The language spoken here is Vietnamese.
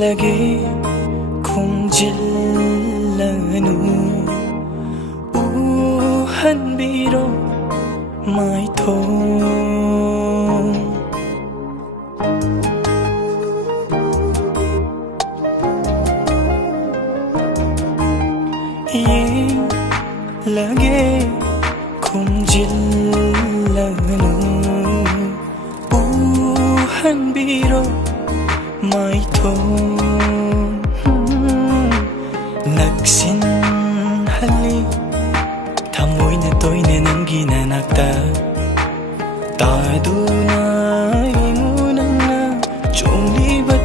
lagi khumjillanu uhan biro mai thong lagi khumjillanu uhan biro mai thong naksin hali thamoina toine nangi nanakta taduna imunana chongliba